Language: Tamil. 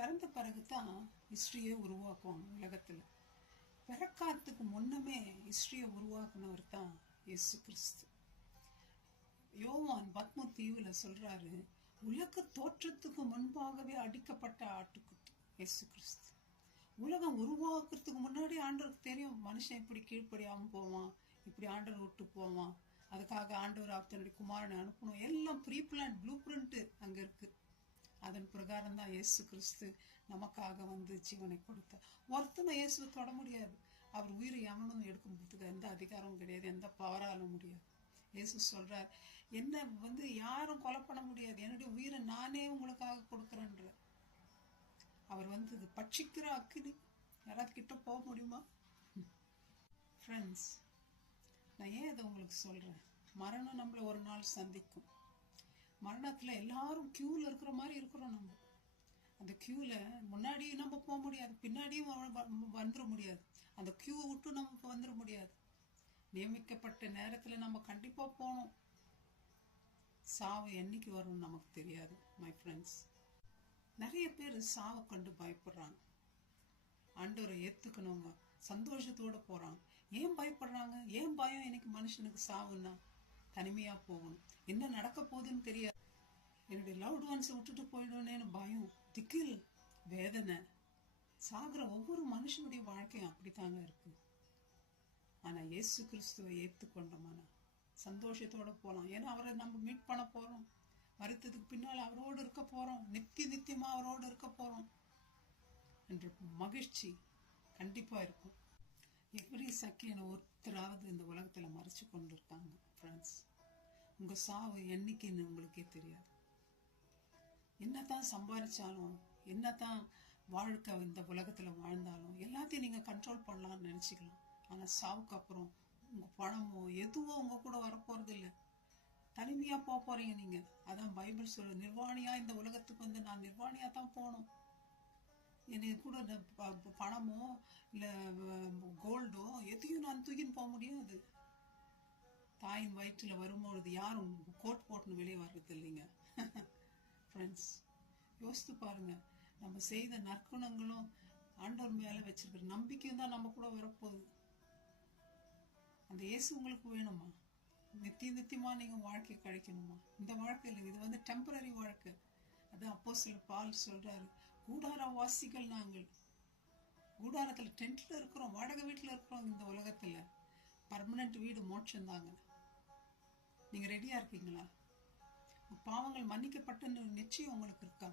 பிறந்த பிறகுதான் ஹிஸ்டரியை உருவாக்குவாங்க உலகத்தில். பிறக்காததுக்கு முன்னமே ஹிஸ்டரியை உருவாக்குனவர் தான் இயேசு கிறிஸ்து. யோவான் பத்ம தீவுல சொல்றாரு, உலக தோற்றத்துக்கு முன்பாகவே அடிக்கப்பட்ட ஆட்டுக்குட்டி இயேசு கிறிஸ்து. உலகம் உருவாக்குறதுக்கு முன்னாடி ஆண்டவருக்கு தெரியும் மனுஷன் இப்படி கீழ்ப்படியாம போவான், இப்படி ஆண்டவர் விட்டு போவான், அதுக்காக ஆண்டவர் தன்னுடைய குமாரனை அனுப்பணும். எல்லாம் ப்ரீ பிளான் ப்ளூ பிரிண்ட் அங்க இருக்கு. அதன் பிரகாரம் தான் இயேசு கிறிஸ்து நமக்காக வந்து ஜீவனை கொடுத்தார். ஒருத்தனை இயேசுவை தொட முடியாது. அவர் உயிரை எவனும் எடுக்கும்போதுக்கு எந்த அதிகாரமும் கிடையாது, எந்த பவராலும் முடியாது. இயேசு சொல்றார், என்ன வந்து யாரும் கொலை பண்ண முடியாது, என்னுடைய உயிரை நானே உங்களுக்காக கொடுக்குறேன்ற. அவர் வந்து இது பட்சிக்கிற அக்கினி. யாராவது கிட்ட போக முடியுமா? ஃப்ரெண்ட்ஸ், நான் ஏன் அதை உங்களுக்கு சொல்றேன், மரணம் நம்மளை ஒரு நாள் சந்திக்கும். மரணத்துல எல்லாரும் கியூல இருக்கிற மாதிரி இருக்கிறோம். நம்ம அந்த கியூல முன்னாடியும் நம்ம போக முடியாது, பின்னாடியும் வந்துட முடியாது. அந்த கியூவை விட்டு நம்ம வந்துட முடியாது. நியமிக்கப்பட்ட நேரத்துல நம்ம கண்டிப்பா போகணும். சாவு என்னைக்கு வரும்னு நமக்கு தெரியாது மை ஃப்ரெண்ட்ஸ். நிறைய பேர் சாவை கண்டு பயப்படுறாங்க. ஆண்டவரை ஏத்துக்கணுங்க, சந்தோஷத்தோட போறாங்க. ஏன் பயப்படுறாங்க? ஏன் பயம்? எனக்கு மனுஷனுக்கு சாவுன்னா தனிமையா போகணும், என்ன நடக்க போகுதுன்னு தெரியாது, என்னுடைய லவ்ட் ஒன்ஸை விட்டுட்டு போயிடுவேன்னு பயம், திக்கில், வேதனை. சாகுற ஒவ்வொரு மனுஷனுடைய வாழ்க்கையும் அப்படித்தாங்க இருக்கு. ஆனா இயேசு கிறிஸ்துவை ஏற்றுக்கொண்டோம்னா சந்தோஷத்தோட போலாம். ஏன்னா அவரை நம்ம மீட் பண்ண போறோம். மரித்ததுக்கு பின்னால் அவரோடு இருக்க போறோம், நித்தியமா அவரோடு இருக்க போறோம் என்ற மகிழ்ச்சி கண்டிப்பா இருக்கும். எவ்ரி செகண்ட் ஒருத்தராவது இந்த உலகத்துல மறைச்சு கொண்டு இருக்காங்க ஃப்ரெண்ட்ஸ். உங்க சாவு என்னைக்குன்னு உங்களுக்கே தெரியாது. என்னதான் சம்பாதிச்சாலும், என்னதான் வாழ்க்கை இந்த உலகத்துல வாழ்ந்தாலும் எல்லாத்தையும் நீங்க கண்ட்ரோல் பண்ணலாம்னு நினைச்சுக்கலாம். ஆனா சாவுக்கு அப்புறம் உங்க பணமோ எதுவோ உங்க கூட வரப்போறது இல்லை. தனிமையா போறீங்க நீங்க. அதான் பைபிள் சொல்ற, நிர்வாணியா இந்த உலகத்துக்கு வந்து நான் நிர்வாணியா தான் போகணும். எனக்கு கூட பணமோ இல்ல கோல்டோ எதையும் நான் தூக்கின்னு போக முடியாது. தாயின் வயிற்றுல வரும்பொழுது யாரும் கோட் போட்டுன்னு வெளியே வர்றது இல்லைங்க. ஃப்ரெண்ட்ஸ், யோசித்து பாருங்க, நம்ம செய்த நற்குணங்களும் ஆண்டவர் மேல வச்சிருக்கிற நம்பிக்கையும் தான் நம்ம கூட வரப்போகுது. அந்த இயேசு உங்களுக்கு வேணுமா? நித்தியமா நீங்க வாழ்க்கை கழிக்கணுமா? இந்த வாழ்க்கையில் இது வந்து டெம்பரரி வாழ்க்கை. அதான் அப்போஸ்தலர் பவுல் சொல்றாரு, கூடார வாசிகள் நாங்கள். கூடாரத்துல டென்ட்ல இருக்கிறோம், வாடகை வீட்டுல இருக்கிறோம். இந்த உலகத்துல பர்மனன்ட் வீடு மோட்சம் தாங்க. நீங்க ரெடியா இருக்கீங்களா? பாவங்கள் மன்னிக்கப்பட்ட நிச்சயம் உங்களுக்கு இருக்கா?